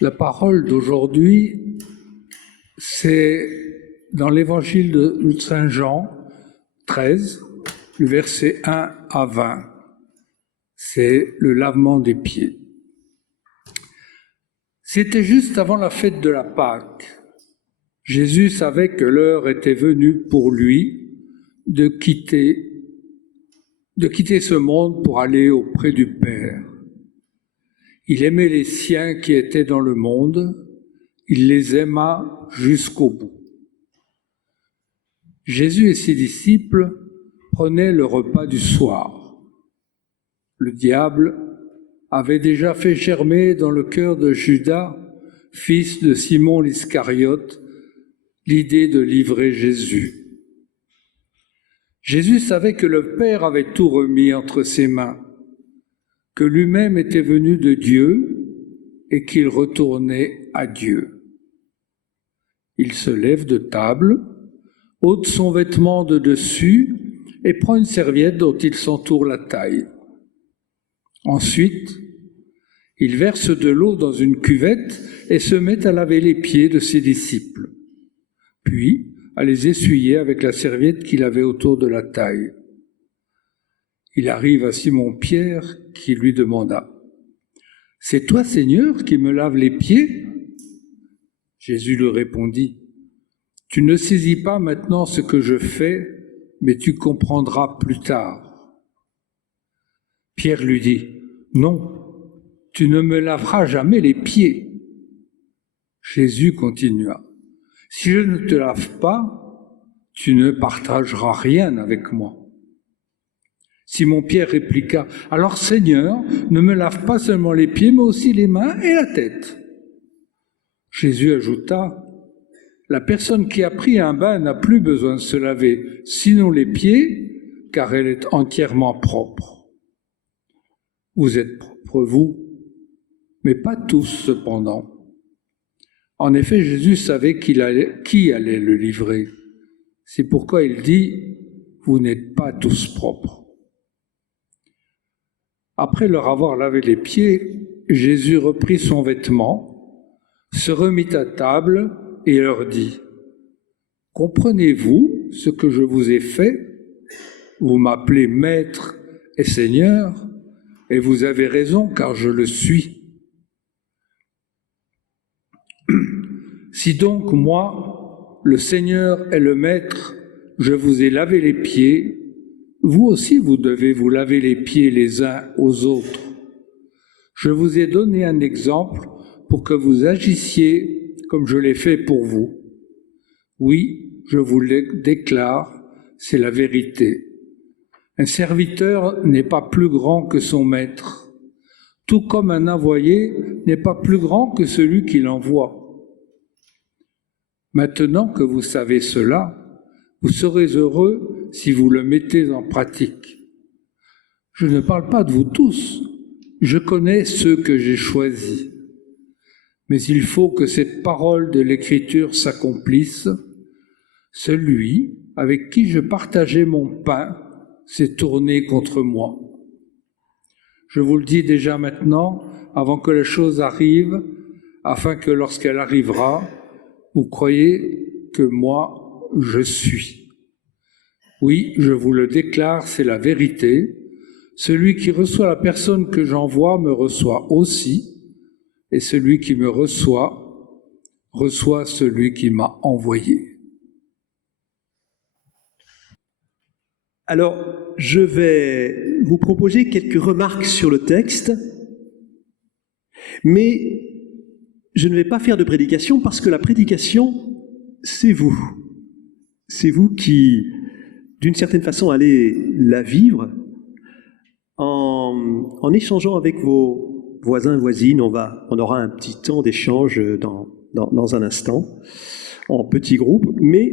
La parole d'aujourd'hui, c'est dans l'évangile de Saint Jean 13, le verset 1 à 20. C'est le lavement des pieds. C'était juste avant la fête de la Pâque. Jésus savait que l'heure était venue pour lui de quitter ce monde pour aller auprès du Père. Il aimait les siens qui étaient dans le monde, il les aima jusqu'au bout. Jésus et ses disciples prenaient le repas du soir. Le diable avait déjà fait germer dans le cœur de Judas, fils de Simon l'Iscariote, l'idée de livrer Jésus. Jésus savait que le Père avait tout remis entre ses mains, que lui-même était venu de Dieu et qu'il retournait à Dieu. Il se lève de table, ôte son vêtement de dessus et prend une serviette dont il s'entoure la taille. Ensuite, il verse de l'eau dans une cuvette et se met à laver les pieds de ses disciples, puis à les essuyer avec la serviette qu'il avait autour de la taille. Il arrive à Simon-Pierre qui lui demanda « C'est toi, Seigneur, qui me laves les pieds ?» Jésus lui répondit « Tu ne saisis pas maintenant ce que je fais, mais tu comprendras plus tard. » Pierre lui dit « Non, tu ne me laveras jamais les pieds. » Jésus continua « Si je ne te lave pas, tu ne partageras rien avec moi. » Simon-Pierre répliqua « Alors Seigneur, ne me lave pas seulement les pieds, mais aussi les mains et la tête. » Jésus ajouta « La personne qui a pris un bain n'a plus besoin de se laver, sinon les pieds, car elle est entièrement propre. Vous êtes propres, vous, mais pas tous cependant. » En effet, Jésus savait qui allait le livrer. C'est pourquoi il dit « Vous n'êtes pas tous propres. » Après leur avoir lavé les pieds, Jésus reprit son vêtement, se remit à table et leur dit « Comprenez-vous ce que je vous ai fait? Vous m'appelez Maître et Seigneur, et vous avez raison car je le suis. Si donc moi, le Seigneur et le Maître, je vous ai lavé les pieds, vous aussi vous devez vous laver les pieds les uns aux autres. Je vous ai donné un exemple pour que vous agissiez comme je l'ai fait pour vous. Oui, je vous le déclare, c'est la vérité. Un serviteur n'est pas plus grand que son maître, tout comme un envoyé n'est pas plus grand que celui qui l'envoie. Maintenant que vous savez cela, vous serez heureux si vous le mettez en pratique. Je ne parle pas de vous tous, je connais ceux que j'ai choisis. Mais il faut que cette parole de l'Écriture s'accomplisse. Celui avec qui je partageais mon pain s'est tourné contre moi. Je vous le dis déjà maintenant, avant que la chose arrive, afin que lorsqu'elle arrivera, vous croyez que moi, je suis. Oui, je vous le déclare, c'est la vérité. Celui qui reçoit la personne que j'envoie me reçoit aussi, et celui qui me reçoit, reçoit celui qui m'a envoyé. Alors, je vais vous proposer quelques remarques sur le texte, mais je ne vais pas faire de prédication parce que la prédication, c'est vous. C'est vous qui, d'une certaine façon, allez la vivre en échangeant avec vos voisins et voisines. On aura un petit temps d'échange dans un instant, en petits groupes. Mais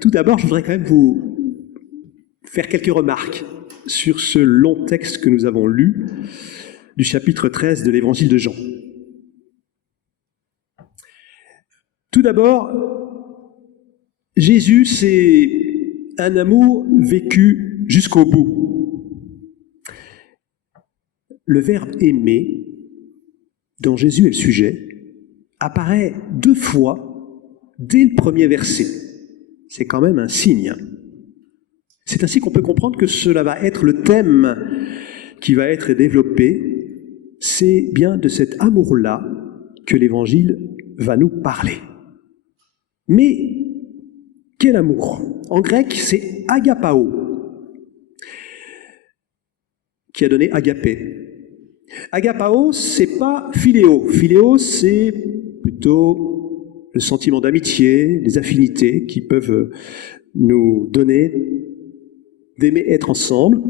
tout d'abord, je voudrais quand même vous faire quelques remarques sur ce long texte que nous avons lu du chapitre 13 de l'évangile de Jean. Tout d'abord, Jésus, c'est un amour vécu jusqu'au bout. Le verbe « aimer », dont Jésus est le sujet, apparaît 2 fois dès le premier verset. C'est quand même un signe. C'est ainsi qu'on peut comprendre que cela va être le thème qui va être développé. C'est bien de cet amour-là que l'Évangile va nous parler. Mais quel amour? En grec, c'est agapao, qui a donné agapé. Agapao, c'est pas philéo. Philéo, c'est plutôt le sentiment d'amitié, les affinités qui peuvent nous donner d'aimer être ensemble.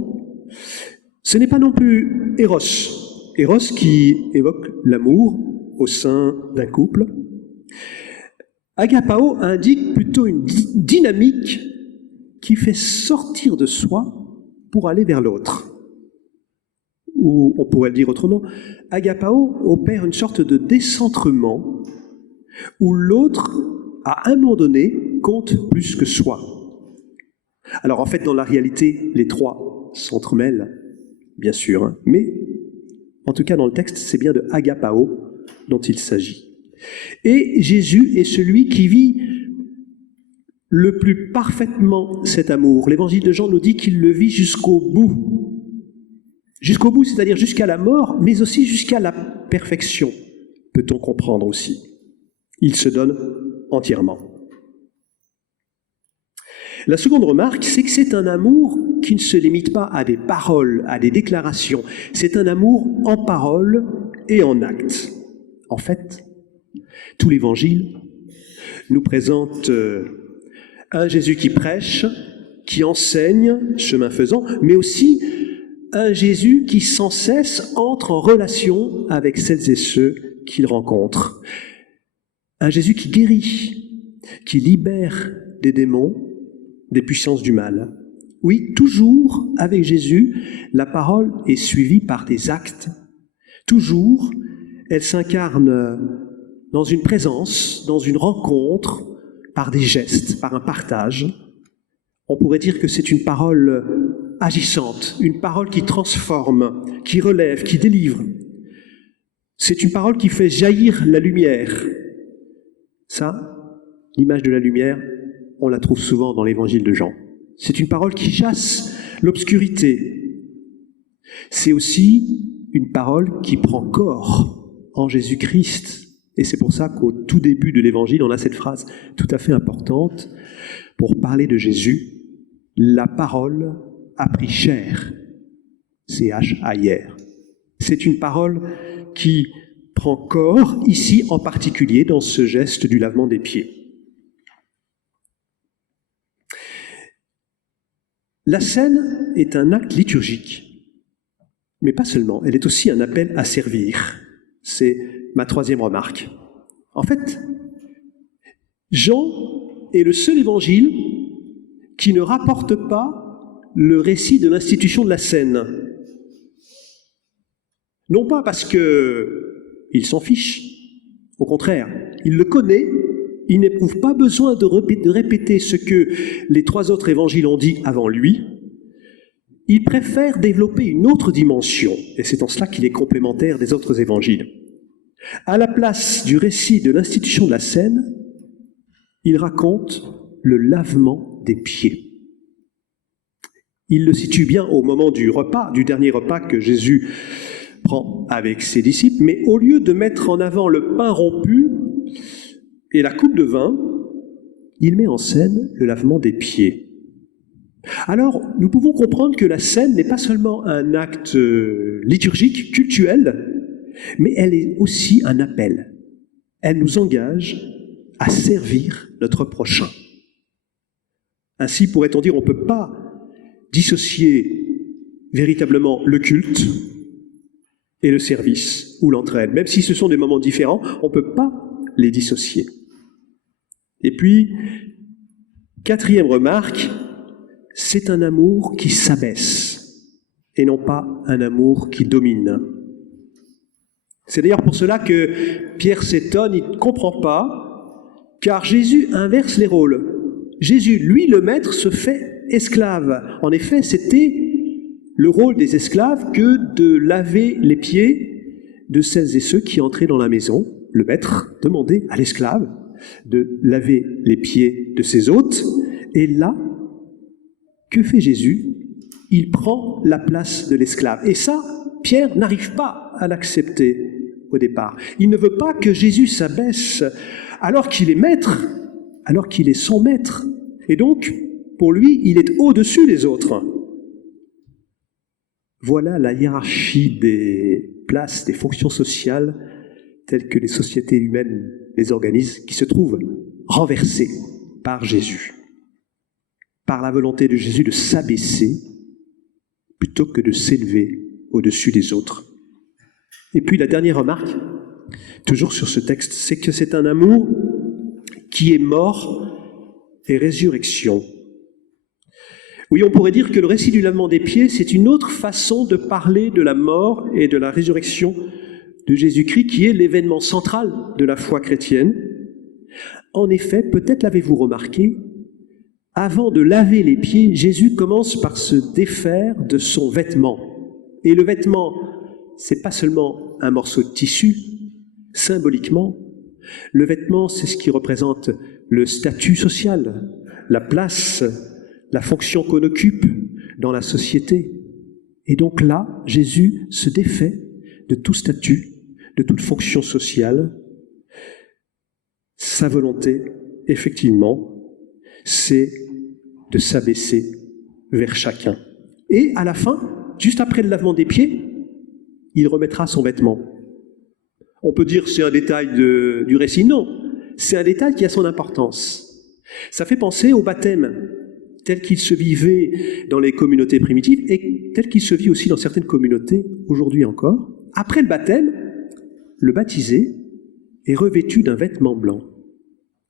Ce n'est pas non plus Eros. Eros qui évoque l'amour au sein d'un couple. Agapao indique plutôt une dynamique qui fait sortir de soi pour aller vers l'autre. Ou on pourrait le dire autrement, agapao opère une sorte de décentrement où l'autre, à un moment donné, compte plus que soi. Alors en fait, dans la réalité, les trois s'entremêlent, bien sûr, hein, mais en tout cas dans le texte, c'est bien de agapao dont il s'agit. Et Jésus est celui qui vit le plus parfaitement cet amour. L'évangile de Jean nous dit qu'il le vit jusqu'au bout. Jusqu'au bout, c'est-à-dire jusqu'à la mort, mais aussi jusqu'à la perfection, peut-on comprendre aussi. Il se donne entièrement. La seconde remarque, c'est que c'est un amour qui ne se limite pas à des paroles, à des déclarations. C'est un amour en parole et en acte. En fait, tout l'Évangile nous présente un Jésus qui prêche, qui enseigne, chemin faisant, mais aussi un Jésus qui sans cesse entre en relation avec celles et ceux qu'il rencontre. Un Jésus qui guérit, qui libère des démons, des puissances du mal. Oui, toujours avec Jésus, la parole est suivie par des actes. Toujours, elle s'incarne dans une présence, dans une rencontre, par des gestes, par un partage. On pourrait dire que c'est une parole agissante, une parole qui transforme, qui relève, qui délivre. C'est une parole qui fait jaillir la lumière. Ça, l'image de la lumière, on la trouve souvent dans l'évangile de Jean. C'est une parole qui chasse l'obscurité. C'est aussi une parole qui prend corps en Jésus-Christ. Et c'est pour ça qu'au tout début de l'évangile, on a cette phrase tout à fait importante pour parler de Jésus. La parole a pris chair. C-H-A-I-R. C'est une parole qui prend corps, ici en particulier, dans ce geste du lavement des pieds. La scène est un acte liturgique, mais pas seulement, elle est aussi un appel à servir. C'est ma troisième remarque. En fait, Jean est le seul évangile qui ne rapporte pas le récit de l'institution de la scène. Non pas parce qu'il s'en fiche, au contraire, il le connaît, il n'éprouve pas besoin de répéter ce que les 3 autres évangiles ont dit avant lui. Il préfère développer une autre dimension, et c'est en cela qu'il est complémentaire des autres évangiles. À la place du récit de l'institution de la scène, il raconte le lavement des pieds. Il le situe bien au moment du repas, du dernier repas que Jésus prend avec ses disciples, mais au lieu de mettre en avant le pain rompu et la coupe de vin, il met en scène le lavement des pieds. Alors, nous pouvons comprendre que la scène n'est pas seulement un acte liturgique, cultuel, mais elle est aussi un appel. Elle nous engage à servir notre prochain. Ainsi, pourrait-on dire, on ne peut pas dissocier véritablement le culte et le service ou l'entraide. Même si ce sont des moments différents, on ne peut pas les dissocier. Et puis, 4e remarque, c'est un amour qui s'abaisse et non pas un amour qui domine. C'est d'ailleurs pour cela que Pierre s'étonne, il ne comprend pas, car Jésus inverse les rôles. Jésus, lui, le maître, se fait esclave. En effet, c'était le rôle des esclaves que de laver les pieds de celles et ceux qui entraient dans la maison. Le maître demandait à l'esclave de laver les pieds de ses hôtes. Et là, que fait Jésus? Il prend la place de l'esclave. Et ça, Pierre n'arrive pas à l'accepter au départ. Il ne veut pas que Jésus s'abaisse alors qu'il est maître, alors qu'il est son maître. Et donc, pour lui, il est au-dessus des autres. Voilà la hiérarchie des places, des fonctions sociales telles que les sociétés humaines les organisent, qui se trouvent renversées par Jésus, par la volonté de Jésus de s'abaisser plutôt que de s'élever au-dessus des autres. Et puis la dernière remarque, toujours sur ce texte, c'est que c'est un amour qui est mort et résurrection. Oui, on pourrait dire que le récit du lavement des pieds, c'est une autre façon de parler de la mort et de la résurrection de Jésus-Christ, qui est l'événement central de la foi chrétienne. En effet, peut-être l'avez-vous remarqué, avant de laver les pieds, Jésus commence par se défaire de son vêtement. Et le vêtement, c'est pas seulement un morceau de tissu, symboliquement. Le vêtement, c'est ce qui représente le statut social, la place, la fonction qu'on occupe dans la société. Et donc là, Jésus se défait de tout statut, de toute fonction sociale. Sa volonté, effectivement, c'est de s'abaisser vers chacun. Et à la fin, juste après le lavement des pieds, il remettra son vêtement. On peut dire que c'est un détail du récit. Non, c'est un détail qui a son importance. Ça fait penser au baptême, tel qu'il se vivait dans les communautés primitives et tel qu'il se vit aussi dans certaines communautés aujourd'hui encore. Après le baptême, le baptisé est revêtu d'un vêtement blanc,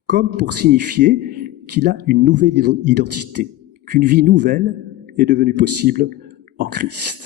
comme pour signifier qu'il a une nouvelle identité, qu'une vie nouvelle est devenue possible en Christ.